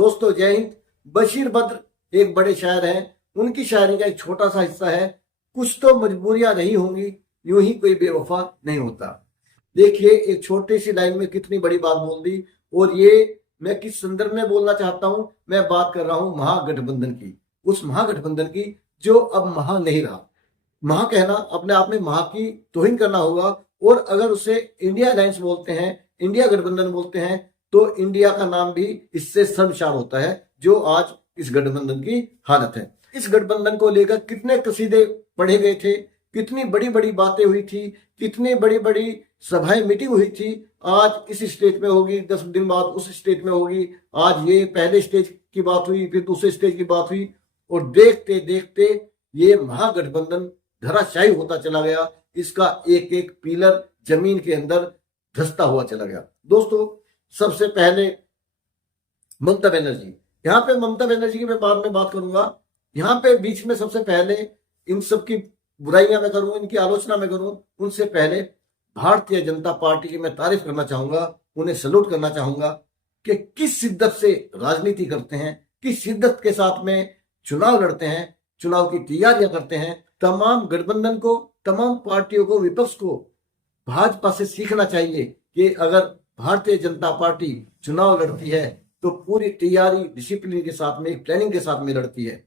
दोस्तों जय हिंद। बशीर बद्र एक बड़े शायर हैं, उनकी शायरी का एक छोटा सा हिस्सा है। कुछ तो मजबूरियां नहीं होंगी, यूं ही कोई बेवफा नहीं होता। देखिए एक छोटी सी लाइन में कितनी बड़ी बात बोल दी। और ये मैं किस संदर्भ में बोलना चाहता हूं, मैं बात कर रहा हूं महागठबंधन की। उस महागठबंधन की जो अब महा नहीं रहा। महा कहना अपने आप में महा की तौहीन करना होगा। और अगर उसे इंडिया अलायंस बोलते हैं, इंडिया गठबंधन बोलते हैं, तो इंडिया का नाम भी इससे शर्मसार होता है जो आज इस गठबंधन की हालत है। इस गठबंधन को लेकर कितने कसीदे पढ़े गए थे, कितनी बड़ी बड़ी बातें हुई थी, कितनी बड़ी बड़ी सभाएं मीटिंग हुई थी। आज इस स्टेज में होगी, 10 दिन बाद उस स्टेज में होगी। आज ये पहले स्टेज की बात हुई, फिर दूसरे स्टेज की बात हुई, और देखते देखते ये महागठबंधन धराशायी होता चला गया। इसका एक एक पिलर जमीन के अंदर धंसता हुआ चला गया। दोस्तों सबसे पहले ममता बनर्जी, यहाँ पे ममता बनर्जी की मैं बाद में बात करूंगा। यहाँ पे बीच में सबसे पहले इन सब की बुराइयां मैं करूं, इनकी आलोचना मैं करूं, उनसे पहले भारतीय जनता पार्टी की मैं तारीफ करना चाहूंगा, उन्हें सल्यूट करना चाहूंगा कि किस शिद्दत से राजनीति करते हैं, किस शिद्दत के साथ में चुनाव लड़ते हैं, चुनाव की तैयारियां करते हैं। तमाम गठबंधन को, तमाम पार्टियों को, विपक्ष को भाजपा से सीखना चाहिए कि अगर भारतीय जनता पार्टी चुनाव लड़ती है तो पूरी तैयारी, डिसिप्लिन के साथ में, प्लानिंग के साथ में लड़ती है।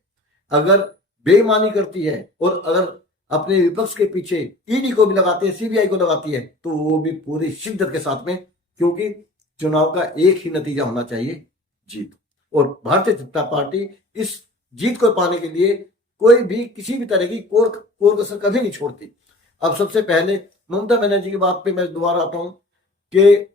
अगर बेईमानी करती है और अगर अपने विपक्ष के पीछे ईडी को भी लगाती है, सीबीआई को लगाती है, तो वो भी पूरी शिद्दत के साथ में, क्योंकि चुनाव का एक ही नतीजा होना चाहिए, जीत। और भारतीय जनता पार्टी इस जीत को पाने के लिए कोई भी किसी भी तरह की कोर कसर कभी नहीं छोड़ती। अब सबसे पहले ममता बनर्जी की बात पे मैं दोबारा आता हूं कि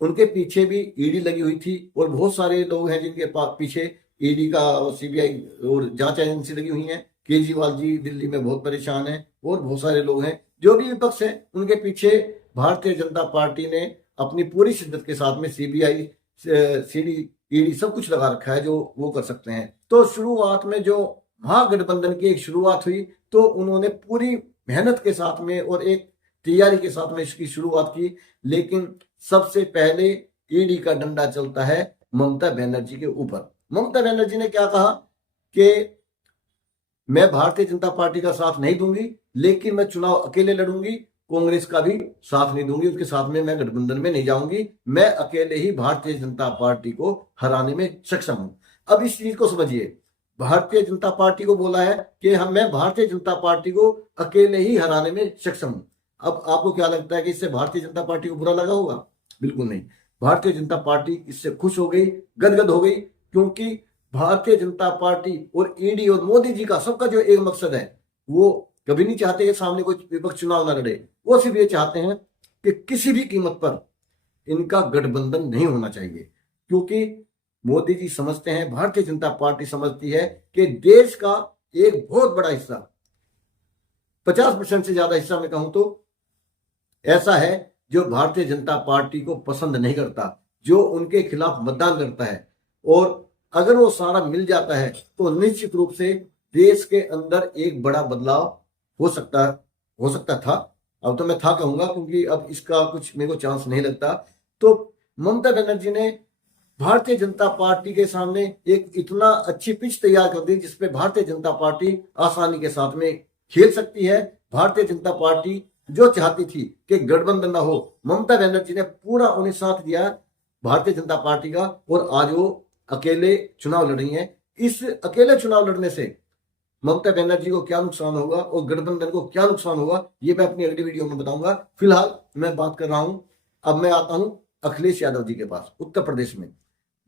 उनके पीछे भी ईडी लगी हुई थी, और बहुत सारे लोग हैं जिनके पीछे ईडी का और सीबीआई और जांच एजेंसी लगी हुई है। केजरीवाल जी दिल्ली में बहुत परेशान हैं, और बहुत सारे लोग हैं जो भी विपक्ष है, उनके पीछे भारतीय जनता पार्टी ने अपनी पूरी शिद्दत के साथ में सीबीआई, सीडी, ईडी सब कुछ लगा रखा है जो वो कर सकते हैं। तो शुरुआत में जो महागठबंधन की एक शुरुआत हुई, तो उन्होंने पूरी मेहनत के साथ में और एक तैयारी के साथ में इसकी शुरुआत की। लेकिन सबसे पहले ईडी का डंडा चलता है ममता बनर्जी के ऊपर। ममता बनर्जी ने क्या कहा कि मैं भारतीय जनता पार्टी का साथ नहीं दूंगी, लेकिन मैं चुनाव अकेले लड़ूंगी, कांग्रेस का भी साथ नहीं दूंगी, उसके साथ में मैं गठबंधन में नहीं जाऊंगी, मैं अकेले ही भारतीय जनता पार्टी को हराने में सक्षम हूं। अब इस चीज को समझिए, भारतीय जनता पार्टी को बोला है कि मैं भारतीय जनता पार्टी को अकेले ही हराने में सक्षम हूं। अब आपको क्या लगता है कि इससे भारतीय जनता पार्टी को बुरा लगा होगा? बिल्कुल नहीं। भारतीय जनता पार्टी इससे खुश हो गई, गदगद हो गई, क्योंकि भारतीय जनता पार्टी और ईडी और मोदी जी का सबका जो एक मकसद है, वो कभी नहीं चाहते कि सामने कोई विपक्ष चुनाव न लड़े। वो सिर्फ ये चाहते हैं कि किसी भी कीमत पर इनका गठबंधन नहीं होना चाहिए, क्योंकि मोदी जी समझते हैं, भारतीय जनता पार्टी समझती है कि देश का एक बहुत बड़ा हिस्सा, 50% से ज्यादा हिस्सा मैं कहूं तो ऐसा है जो भारतीय जनता पार्टी को पसंद नहीं करता, जो उनके खिलाफ मतदान करता है। और अगर वो सारा मिल जाता है तो निश्चित रूप से देश के अंदर एक बड़ा बदलाव हो सकता था। अब तो मैं था कहूंगा, क्योंकि अब इसका कुछ मेरे को चांस नहीं लगता। तो ममता बनर्जी ने भारतीय जनता पार्टी के सामने एक इतना अच्छी पिच तैयार कर दी जिसपे भारतीय जनता पार्टी आसानी के साथ में खेल सकती है। भारतीय जनता पार्टी जो चाहती थी कि गठबंधन ना हो, ममता बनर्जी ने पूरा उन्हें साथ दिया भारतीय जनता पार्टी का, और आज वो अकेले चुनाव लड़ रही हैं। इस अकेले चुनाव लड़ने से ममता बनर्जी को क्या नुकसान होगा और गठबंधन को क्या नुकसान होगा, ये मैं अपनी अगली वीडियो में बताऊंगा। फिलहाल मैं बात कर रहा हूं, अब मैं आता हूं अखिलेश यादव जी के पास। उत्तर प्रदेश में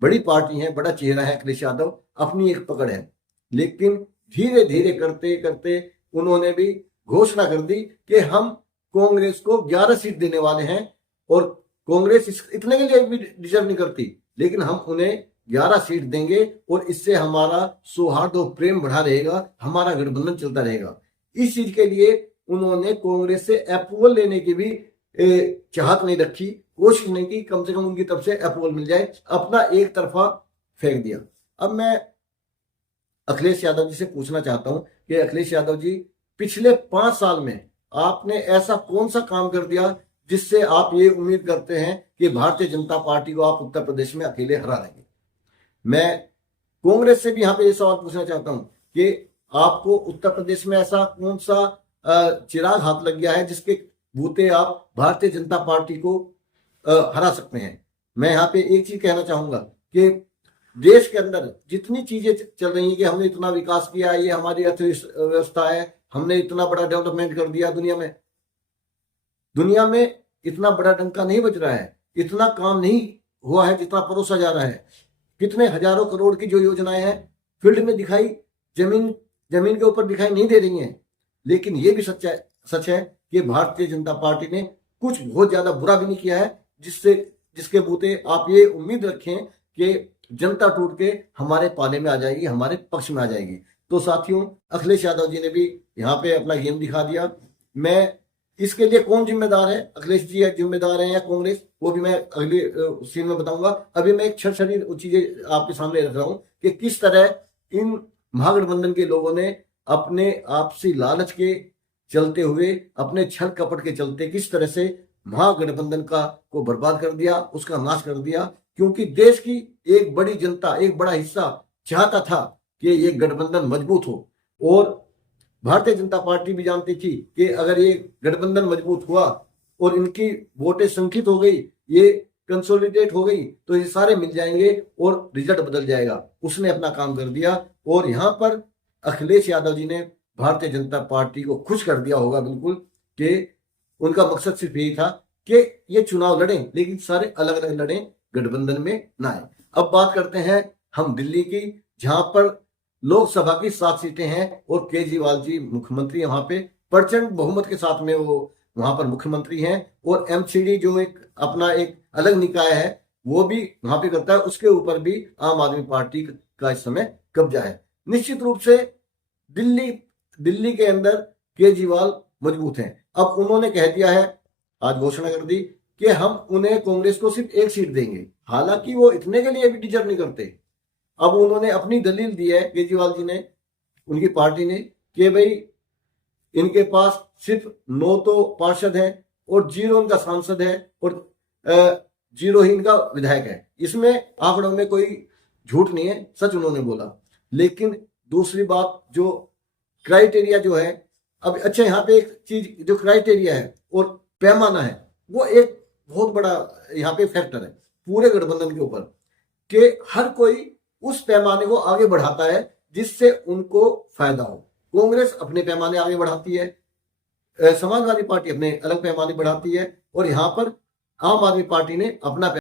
बड़ी पार्टी है, बड़ा चेहरा है अखिलेश यादव, अपनी एक पकड़ है, लेकिन धीरे धीरे करते करते उन्होंने भी घोषणा कर दी कि हम कांग्रेस को 11 सीट देने वाले हैं, और कांग्रेस इतने के लिए भी डिजर्व नहीं करती, लेकिन हम उन्हें 11 सीट देंगे, और इससे हमारा सौहार्द और प्रेम बढ़ा रहेगा, हमारा गठबंधन चलता रहेगा। इस चीज के लिए उन्होंने कांग्रेस से अप्रूवल लेने की भी चाहत नहीं रखी, कोशिश नहीं की, कम से कम उनकी तरफ से अप्रूवल मिल जाए, अपना एक तरफा फेंक दिया। अब मैं अखिलेश यादव जी से पूछना चाहता हूं कि अखिलेश यादव जी, पिछले 5 साल में आपने ऐसा कौन सा काम कर दिया जिससे आप ये उम्मीद करते हैं कि भारतीय जनता पार्टी को आप उत्तर प्रदेश में अकेले हरा लेंगे? मैं कांग्रेस से भी यहाँ पे ये सवाल पूछना चाहता हूँ कि आपको उत्तर प्रदेश में ऐसा कौन सा चिराग हाथ लग गया है जिसके बूते आप भारतीय जनता पार्टी को हरा सकते हैं। मैं यहाँ पे एक चीज कहना चाहूंगा कि देश के अंदर जितनी चीजें चल रही हैं कि हमने इतना विकास किया, ये हमारी अर्थव्यवस्था है, हमने इतना बड़ा डेवलपमेंट कर दिया, दुनिया में इतना बड़ा डंका नहीं बज रहा है, इतना काम नहीं हुआ है जितना परोसा जा रहा है। कितने हजारों करोड़ की जो योजनाएं हैं फील्ड में दिखाई, जमीन के ऊपर दिखाई नहीं दे रही हैं। लेकिन ये भी सच है कि भारतीय जनता पार्टी ने कुछ बहुत ज्यादा बुरा भी नहीं किया है जिसके बूते आप ये उम्मीद रखें कि जनता टूट के हमारे पाले में आ जाएगी, हमारे पक्ष में आ जाएगी। तो साथियों, अखिलेश यादव जी ने भी यहाँ पे अपना गेम दिखा दिया। मैं इसके लिए कौन जिम्मेदार है, अखिलेश जी जिम्मेदार है या कांग्रेस, वो भी मैं अगले सीन में बताऊंगा। अभी मैं एक छड़ी चीजें आपके सामने रख रहा हूं कि किस तरह इन महागठबंधन के लोगों ने अपने आपसी लालच के चलते हुए, अपने छल कपट के चलते किस तरह से महागठबंधन को बर्बाद कर दिया, उसका नाश कर दिया। क्योंकि देश की एक बड़ी जनता, एक बड़ा हिस्सा चाहता था कि ये गठबंधन मजबूत हो, और भारतीय जनता पार्टी भी जानती थी कि अगर ये गठबंधन मजबूत हुआ और इनकी वोटें संख्यित हो गई, ये कंसोलिडेट हो गई, तो ये सारे मिल जाएंगे और रिजल्ट बदल जाएगा। उसने अपना काम कर दिया और यहाँ पर अखिलेश यादव जी ने भारतीय जनता पार्टी को खुश कर दिया होगा बिल्कुल, कि उनका मकसद सिर्फ यही था कि ये चुनाव लड़ें लेकिन सारे अलग अलग लड़ें, गठबंधन में ना आए। अब बात करते हैं हम दिल्ली की, जहां पर लोकसभा की 7 सीटें हैं और केजरीवाल जी मुख्यमंत्री वहां पे प्रचंड बहुमत के साथ में वो वहां पर मुख्यमंत्री हैं। और एमसीडी जो एक अपना एक अलग निकाय है वो भी वहां पे करता है, उसके ऊपर भी आम आदमी पार्टी का इस समय कब्जा है। निश्चित रूप से दिल्ली के अंदर केजरीवाल मजबूत हैं। अब उन्होंने कह दिया है, आज घोषणा कर दी कि हम उन्हें कांग्रेस को सिर्फ 1 सीट देंगे, हालांकि वो इतने के लिए भी डिजर्व नहीं करते। अब उन्होंने अपनी दलील दी है केजरीवाल जी ने, उनकी पार्टी ने, कि भाई इनके पास सिर्फ 9 तो पार्षद है और 0 इनका सांसद है और 0 ही इनका विधायक है। इसमें आंकड़ों में कोई झूठ नहीं है, सच उन्होंने बोला। लेकिन दूसरी बात, जो क्राइटेरिया जो है, अब अच्छा यहाँ पे एक चीज, जो क्राइटेरिया है और पैमाना है, वो एक बहुत बड़ा यहाँ पे फैक्टर है पूरे गठबंधन के ऊपर, कि हर कोई उस पैमाने को आगे बढ़ाता है जिससे उनको फायदा हो। कांग्रेस अपने पैमाने आगे बढ़ाती है, समाजवादी पार्टी अपने अलग पैमाने बढ़ाती है, और यहाँ पर आम आदमी पार्टी ने अपना